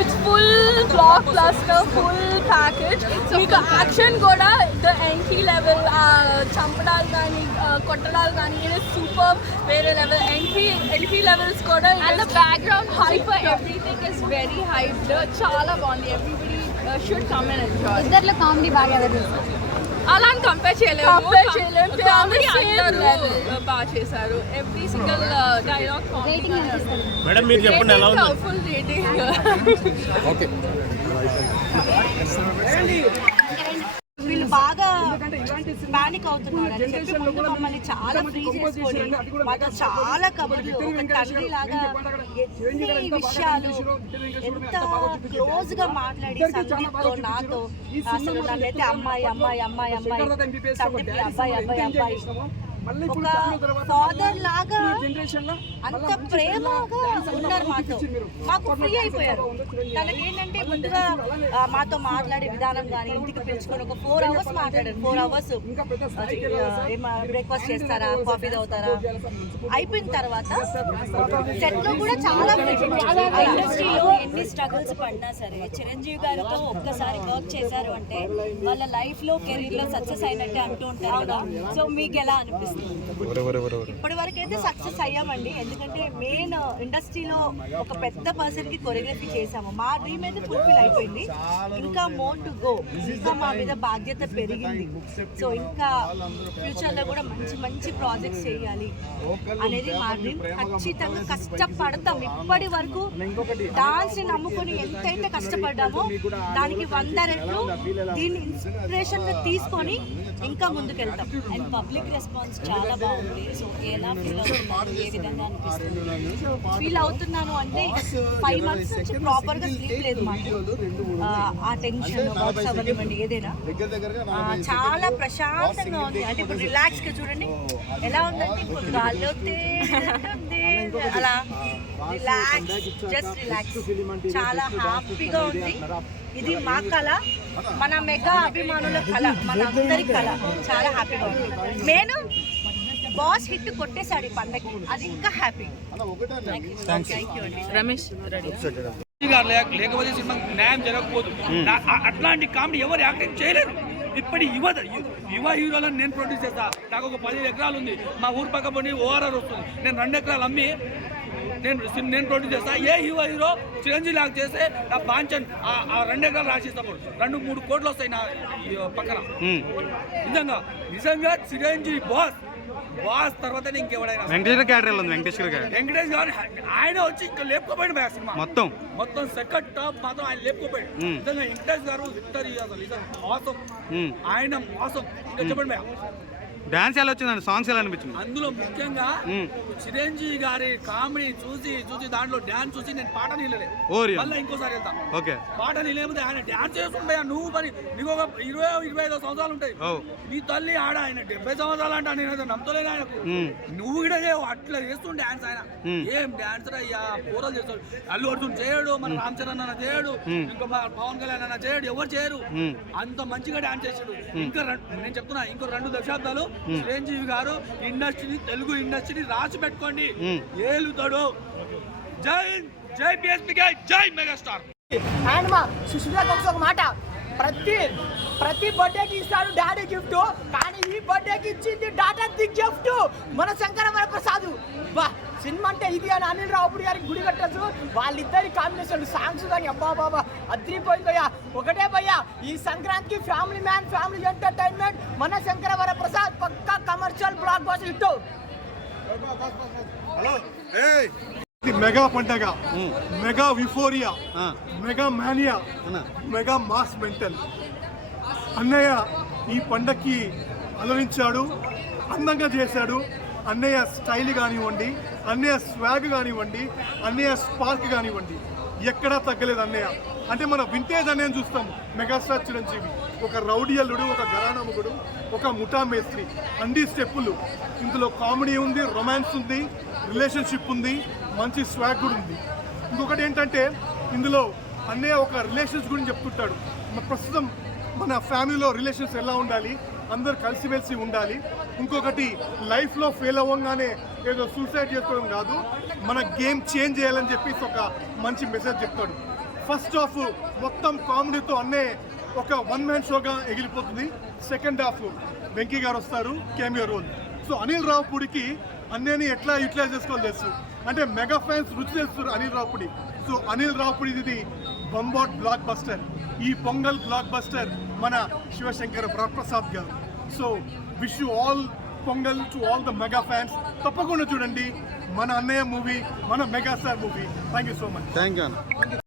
It's full blockbuster, full package. మీకు action కూడా the entry level, చంపడాలు కానీ కొట్టడాలు కానీ ఇది సూపర్ వేరే లెవెల్. ఎంట్రీ లెవెల్స్ కూడా and the background hyper everything is very hyped. చాలా బాగుంది. Everybody should come and enjoy. ఇద్దర్లో కామెడీ బాగా అలా కంపేర్ చేయలేము. బాగా చేశారు. ఎవ్రీ సింగిల్ డైలాగ్ మేడం మీరు చెప్పండి ఎలా ఉంది? Full rating. ఓకే, వీళ్ళు బాగా పానిక్ అవుతున్నారు అని చెప్పి ముందు మమ్మల్ని చాలా ఫ్రీ చేసుకొని మాతో చాలా కబుర్లు, ఒక తండ్రి లాగా ఎన్ని విషయాలు ఎంత క్లోజ్ గా మాట్లాడి సందీప్తో నాతో అసలు నన్నైతే అమ్మాయి అమ్మాయి అమ్మాయి అమ్మాయి సందీప్కి అబ్బాయి అబ్బాయి అబ్బాయి ఒక ఫాదర్ లాగా అంత ప్రేమగా ఉన్నారు మాతో. మాకు ఫ్రీ అయిపోయారు. తనకేంటంటే ముందుగా మాతో మాట్లాడే విధానం కానీ ఇంటికి పిలుచుకొని ఒక 4 hours మాట్లాడారు. 4 hours బ్రేక్ఫాస్ట్ చేస్తారా, కాఫీ తాగుతారా, అయిపోయిన తర్వాత సెట్ లో కూడా చాలా ఇండస్ట్రీలో ఎన్ని స్ట్రగుల్స్ పడినా సరే చిరంజీవి గారితో ఒక్కసారి వర్క్ చేశారు అంటే వాళ్ళ లైఫ్ లో కెరీర్ లో సక్సెస్ అయినట్టే అంటూ ఉంటారు కదా. సో మీకు ఎలా అనిపిస్తుంది? ఇప్పటి వరకు అయితే సక్సెస్ అయ్యామండి. ఎందుకంటే మెయిన్ ఇండస్ట్రీలో ఒక పెద్ద పర్సన్ కి కొరియోగ్రఫీ చేసాము. మా డ్రీమ్ అయితే ఫుల్ఫిల్ అయిపోయింది. ఇంకా మోర్ టు గో. ఇంకా మా మీద బాధ్యత పెరిగింది. సో ఇంకా ఫ్యూచర్ లో కూడా మంచి మంచి ప్రాజెక్ట్స్ చేయాలి అనేది మా డ్రీమ్. ఖచ్చితంగా కష్టపడతాం. ఇప్పటి వరకు డాన్స్ ని నమ్ముకొని ఎంతైతే కష్టపడ్డామో దానికి 100 రెట్లు దీన్ని ఇన్స్పిరేషన్ గా తీసుకొని ఇంకా ముందుకెళ్తాం. అండ్ పబ్లిక్ రెస్పాన్స్ చాలా బాగుంది. సో ఎలా ఫీల్ అవుతున్నారు? ఏ విధంగా అనిపిస్తుంది? ఫీల్ అవుతున్నాను అంటే 5 months నుంచి ప్రాపర్ గా స్లీప్ లేదు మాకు. ఆ టెన్షన్ వర్క్స్ అవ్వనివ్వండి ఏదైనా చాలా ప్రశాంతంగా ఉంది. అంటే ఇప్పుడు రిలాక్స్ గా చూడండి ఎలా ఉందంటే ఇప్పుడు గాల్లో తేలుతుంది అలా రిలాక్స్, జస్ట్ రిలాక్స్, చాలా హ్యాపీగా ఉంది. ఇది మా కళ, మన మెగా అభిమానుల కళ, మన అందరి కళ. చాలా హ్యాపీగా ఉంది. నేను బాస్ హిట్ కొట్టేశాడు ఈ పండగకి, అది ఇంకా హ్యాపీ. రమేష్ లేకపోతే సినిమా న్యాయం జరగకపోదు. అట్లాంటి కామెడీ ఎవరు యాక్టింగ్ చేయలేరు. ఇప్పటి యువ హీరోలను నేను ప్రొడ్యూస్ చేస్తా. నాకు ఒక 10 ఎకరాలు ఉంది. మా ఊరు పక్క పోయి ఓఆర్ఆర్ వస్తుంది. నేను 2 ఎకరాలు అమ్మి నేను ప్రొడ్యూస్ చేస్తా. ఏ హీరో చిరంజీవి లాగా చేస్తే నా బాంచన్ ఆ 2 ఎకరాలు రాసిస్తాడు. 2-3 కోట్లు వస్తాయి నా పక్కన. నిజంగా చిరంజీవి బాస్ తర్వాత ఇంకెవడైనా వెంకటేష్ గారు ఆయన వచ్చి ఇంకా లేపుకోపోయాడు సినిమా మొత్తం సెకండ్ టాప్ మాత్రం ఆయన లేపుకోపోయాడు. నిజంగా వెంకటేష్ గారు విక్టరీ అసలు మోసం, ఆయన మోసం. ఇంకా చెప్పండి డాన్స్ ఎలా వచ్చిందండి? సాంగ్స్ ఎలా అనిపించింది? అందులో ముఖ్యంగా చిరంజీవి గారి కామెడీ చూసి దాంట్లో డాన్స్ చూసి నేను పాట నిలలేదు. మళ్ళీ ఇంకోసారి వెళ్తా. ఓకే, పాట నిలేకపోతే ఆయన డాన్స్ చేస్తుంటాయా? నువ్వు మరి నీకు ఒక 20-25 సంవత్సరాలు ఉంటాయి. నీ తల్లి ఆడ ఆయన 70 సంవత్సరాలు అంట. నేను నమ్మతలేను ఆయనకు. నువ్వు కూడా అట్లా చేస్తుండే డాన్స్. ఆయన ఏం డాన్స్ అయ్యా, పూరలు చేస్తాడు. అల్లు అర్జున్ చేయడు, మన రామ్ చరణ్ అన్న చేయడు, ఇంకా పవన్ కళ్యాణ్ అన్న చేయడు, ఎవరు చేయరు. అంత మంచిగా డాన్స్ చేసాడు. ఇంకా నేను చెప్తున్నా, ఇంకో 2 దశాబ్దాలు చిరంజీవి గారు తెలుగు ఇండస్ట్రీని రాసి పెట్టుకోండి, ఏలుతాడు. జై పిఎస్పీకే, జై మెగాస్టార్. అండ్ మా సుష్మిత ఒక మాట, ప్రతి బర్త్డేకి ఇస్తాడు డాడీ గిఫ్ట్, కానీ ఈ బర్త్డేకి ఇచ్చింది డాటర్ది గిఫ్ట్ మన శంకర వరప్రసాద్. బా సినిమా అంటే ఇది అని అనిల్ రావుపూడి గారికి గుడి కట్టచ్చు. వాళ్ళిద్దరి కాంబినేషన్ సాంగ్స్ కానీ అబ్బా బాబా అద్రిపోయిందయ్యా. ఒకటే భయ్యా, ఈ సంక్రాంతికి ఫ్యామిలీ మ్యాన్, ఫ్యామిలీ ఎంటర్టైన్మెంట్ మన శంకర వరప్రసాద్ పక్కా commercial blockbuster hit. Mega పండగ, mega euphoria, mega mania, mega mass mental. అన్నయ్య ఈ పండక్కి అలరించాడు, అందంగా చేశాడు. అన్నయ్య స్టైల్ కానివ్వండి, అన్నయ్య స్వాగ్ కానివ్వండి, అన్నయ్య స్పార్క్ కానివ్వండి, ఎక్కడా తగ్గలేదు అన్నయ్య. అంటే మన వింటేజ్ అన్నయ్యని చూస్తాం మెగాస్టార్ చిరంజీవి. ఒక రౌడీ అల్లుడు, ఒక గరానముగుడు, ఒక ముఠా మేస్త్రి, అన్ని స్టెప్పులు. ఇందులో కామెడీ ఉంది, రొమాన్స్ ఉంది, రిలేషన్షిప్ ఉంది, మంచి స్వాగ్ కూడా ఉంది. ఇంకొకటి ఏంటంటే ఇందులో అన్నయ్య ఒక రిలేషన్స్ గురించి చెప్తుంటాడు. ప్రస్తుతం మన ఫ్యామిలీలో రిలేషన్స్ ఎలా ఉండాలి, అందరు కలిసిమెలిసి ఉండాలి. ఇంకొకటి లైఫ్లో ఫెయిల్ అవ్వగానే ఏదో సూసైడ్ చేసుకోవడం కాదు, మన గేమ్ చేంజ్ చేయాలని చెప్పేసి ఒక మంచి మెసేజ్ చెప్తాడు. ఫస్ట్ హాఫ్ మొత్తం కామెడీతో అన్నే ఒక వన్ మ్యాన్ షోగా ఎగిలిపోతుంది. సెకండ్ హాఫ్ వెంకీ గారు వస్తారు, కేమియో రోల్. సో అనిల్ రావుపూడికి అన్నేని ఎట్లా యూటిలైజ్ చేసుకోవాలి తెలుసు, అంటే మెగా ఫ్యాన్స్ రుచి చేస్తారు అనిల్ రావుపూడి. సో అనిల్ రావుపూడి ఇది బంబాట్ బ్లాక్ బస్టర్, ఈ పొంగల్ బ్లాక్ బస్టర్ మన శివశంకర్ వరప్రసాద్ గారు. So wish you all pongal to all the mega fans. తప్పకుండా చూడండి మన అన్నయ్య మూవీ, మన megastar movie. Thank you so much. Thank you అన్న.